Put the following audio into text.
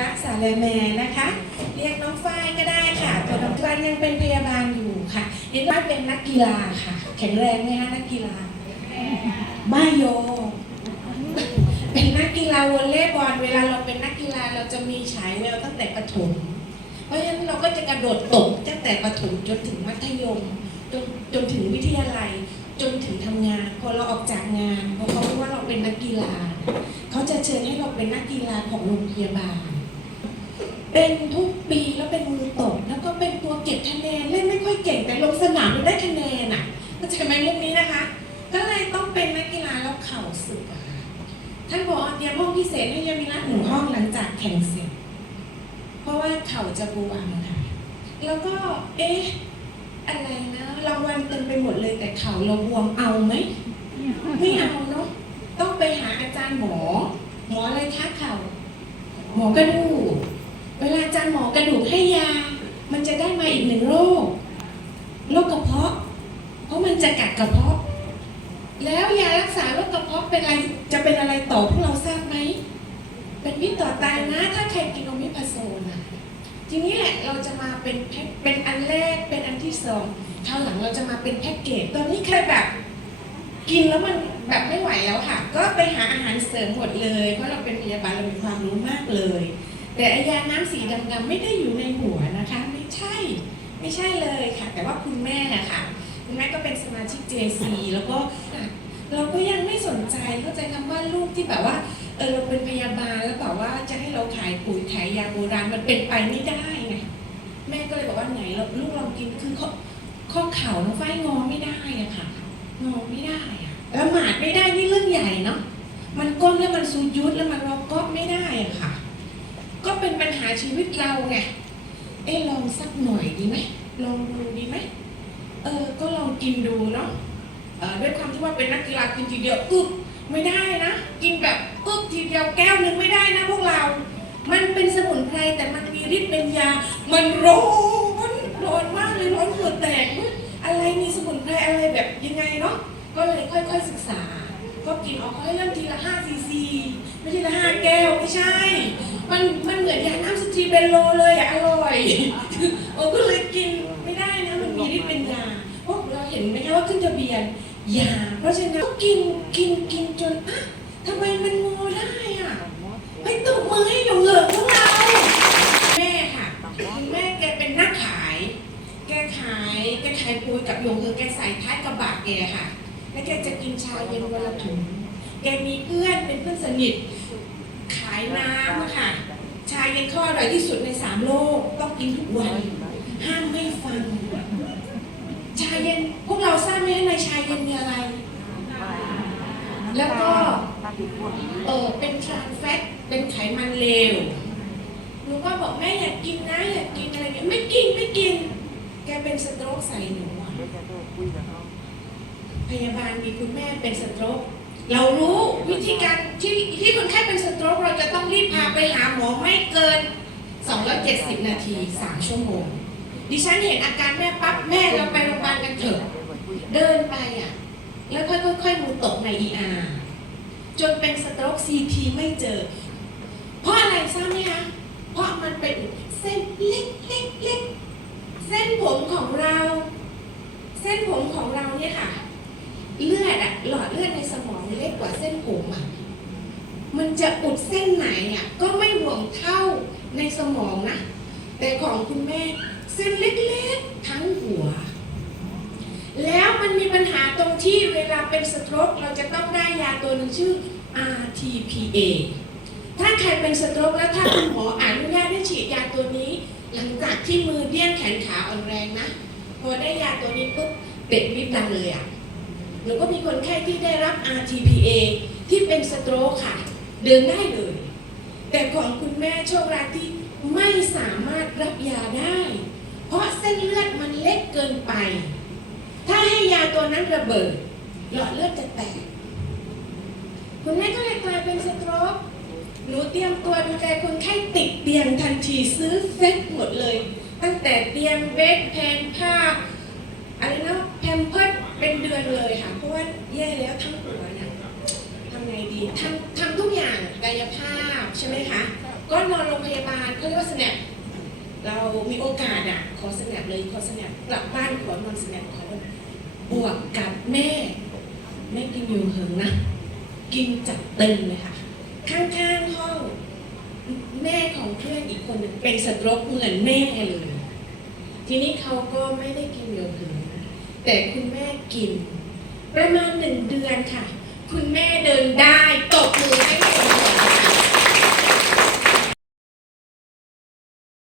รักษาแลแมนะคะ เรียกน้องฝ้ายก็ได้ค่ะตัวน้องฝ้ายยังเป็นพยาบาลอยู่ค่ะเห็นว่าเป็นนักกีฬาค่ะ แข็งแรงไหมคะนักกีฬาบ้าโย เป็นนักกีฬาวอลเลย์บอลเวลาเราเป็นนักกีฬาเราจะมีฉายแววตั้งแต่ประถม เพราะฉะนั้นเราก็จะกระโดดตบตั้งแต่ประถมจนถึงมัธยมจนจนถึงวิทยาลัยจนถึงทำงานพอเราออกจากงานเพราะเขา เป็นนักกีฬา เขาจะเชิญให้เราเป็นนักกีฬาของโรงพยาบาล เป็นทุกปีแล้วเป็นมือตกแล้วก็เป็นตัวเก็บคะแนนเล่นไม่ค่อยเก่งแต่ลงสนามมันได้คะแนนอะเข้าใจไหมมุกนี้นะคะ ก็เลยต้องเป็นนักกีฬาแล้วเข่าสึกอะท่านบอกเตรียมห้องพิเศษให้ยามิระหนึ่งห้องหลังจากแข่งเสร็จ เพราะว่าเข่าจะบวมค่ะแล้วก็เอ๊ะอะไรนะรางวัลเต็มไปหมดเลยแต่เข่าเราบวมเอาไหมไม่เอาเนาะาอาจารย์หมอ หมออะไรคะเข่าหมอกระดูก เวลาอาจารย์หมอกระดูกให้ยา มันจะได้มาอีกหนึ่งโรค โรคกระเพาะ เพราะมันจะกัดกระเพาะ แล้วยารักษาโรคกระเพาะเป็นอะไร จะเป็นอะไรต่อพวกเราทราบไหม เป็นพิษต่อตายนะ ถ้าใครกินโอมิพาโซนอะทีนี้แหละเราจะมาเป็นแพ็คเป็นอันแรก เป็นอันที่สองคราวหลังเราจะมาเป็นแพ็กเกจ ตอนนี้ใครแบบ กินแล้วมันแบบไม่ไหวแล้วค่ะ ก็ไปหาอาหารเสริมหมดเลย เพราะเราเป็นพยาบาลเรามีความรู้มากเลย แต่ไอยาน้ำสีดำๆไม่ได้อยู่ในหัวนะคะ ไม่ใช่ ไม่ใช่เลยค่ะ แต่ว่าคุณแม่อะค่ะคุณแม่ก็เป็นสมาชิก JC แล้วก็เราก็ยังไม่สนใจเข้าใจคำว่าลูกที่แบบว่าเออเราเป็นพยาบาลแล้วแบบว่าจะให้เราขายปุ๋ยขายยาโบราณมันเป็นไปไม่ได้ไงแม่ก็เลยบอกว่าไหนเราลูกเรากินคือข้อข้อเข่าน้องฝ้ายงอไม่ได้อะค่ะ งอไม่ได้อะแล้วหมาดไม่ได้นี่เรื่องใหญ่เนาะมันก้มแล้วมันซูยุดแล้วมันรอก็ไม่ได้อะค่ะ ก็เป็นปัญหาชีวิตเราไงเอ้ลองสักหน่อยดีไหมลองดูดีไหมเออก็ลองกินดูเนาะเออด้วยความที่ว่าเป็นนักกีฬากินทีเดียวอึ๊บไม่ได้นะ กินแบบอึ๊บทีเดียวแก้วหนึงไม่ได้นะพวกเรา มันเป็นสมุนไพรแต่มันมีฤทธิ์เป็นยา มันร้อนร้อนมากเลยร้อนหัวแตกเฮ้ยอะไรมีส ก็เลยค่อยๆศึกษา ก็กินออกค่อยเริ่มทีละ5ซีซีไม่ใช่ละ5แก้วไม่ใช่ มันมันเหมือนยาน้ำสตรีเบนโลเลยอะอร่อยโอ้ก็เลยกินไม่ได้นะมันมีฤทธิ์เป็นยาพวกเราเห็นไหมคะว่าขึ้นทะเบียนยาเพราะฉะนั้นก็กินกินกินจนอะทำไมมันงอได้อะไปตบมือให้หนูเหอะพวกเราแม่ค่ะคุณแม่แกเป็นนักขาย แกขายแกขายปุยกับโยงคือแกใส่ท้ายกระบะแกค่ะ แล้วแกจะกินชาเย็นวันละถุงแกมีเพื่อนเป็นเพื่อนสนิท ขายน้ำอะค่ะ ชาเย็นข้ออร่อยที่สุดในสามโลก ต้องกินทุกวัน ห้ามไม่ฟัง ชาเย็นพวกเราทราบไหมในชาเย็นมีอะไร แล้วก็เออเป็นทรานแฟตเป็นไขมันเลวหนูก็บอกแม่อยากกินนะอยากกินอะไรเงี้ยไม่กินไม่กิน แกเป็นสโตรกใส่หนูอะ พยาบาลมีคุณแม่เป็นสโตรกเรารู้วิธีการที่ที่คนไข้เป็นสโตรกเราจะต้องรีบพาไปหาหมอไม่เกิน 270 นาที 3 ชั่วโมง ดิฉันเห็นอาการแม่ปั๊บแม่เราไปโรงพยาบาลกันเถอะ เดินไปอะ แล้วค่อยๆมือตกใน ER จนเป็นสโตรก CT ไม่เจอ เพราะอะไรทราบไหมคะ เพราะมันเป็นเส้นเล็กเล็กเล็กเส้นผมของเรา เส้นผมของเราเนี่ยค่ะ เลือดอะหลอดเลือดในสมองเล็กกว่าเส้นผมอะมันจะอุดเส้นไหนอะก็ไม่ห่วงเท่าในสมองนะ แต่ของคุณแม่เส้นเล็กๆทั้งหัว แล้วมันมีปัญหาตรงที่เวลาเป็นสโตรกเราจะต้องได้ยาตัวหนึ่งชื่อ RTPA ถ้าใครเป็นสโตรกแล้วถ้าคุณหมออนุญาตให้ฉีดยาตัวนี้ หลังจากที่มือเบี้ยงแขนขาอ่อนแรงนะ พอได้ยาตัวนี้ปุ๊บเป็ดวิบดังเลยอะ่ะ หนูก็มีคนไข้ที่ได้รับ RTPA ที่เป็นสโตรกค่ะ เดินได้เลย แต่ของคุณแม่โชคร้ายที่ไม่สามารถรับยาได้ เพราะเส้นเลือดมันเล็กเกินไป ถ้าให้ยาตัวนั้นระเบิด หลอดเลือดจะแตก คุณแม่ก็เลยกลายเป็นสโตรกหนูเตรียมตัวดูแลคนไข้ติดเตียงทันทีซื้อเซ็ตหมดเลย ตั้งแต่เตียงเบดแพนผ้าอะไรนะ มเพิร์ดเป็นเดือนเลยค่ะ เพราะว่าแย่แล้วทั้งหัวเนี่ยทำไงดีทำทำทุกอย่างกายภาพใช่ไหมคะ ก็นอนโรงพยาบาลเขาเรียกว่าสแนปเรามีโอกาสอะขอสแนปเลยขอสแนปกลับบ้านขอนอนสแนปขอบวกกับแม่แม่กินอยู่เหิงนะ กินจัดเต็มเลยค่ะ ข้างๆห้องแม่ของเพื่อนอีกคนหนึ่งเป็นสตรกเหมือนแม่เลย ทีนี้เขาก็ไม่ได้กินโยเหิง แต่คุณแม่กิน ประมาณหนึ่งเดือนค่ะ คุณแม่เดินได้ตบมือให้แม่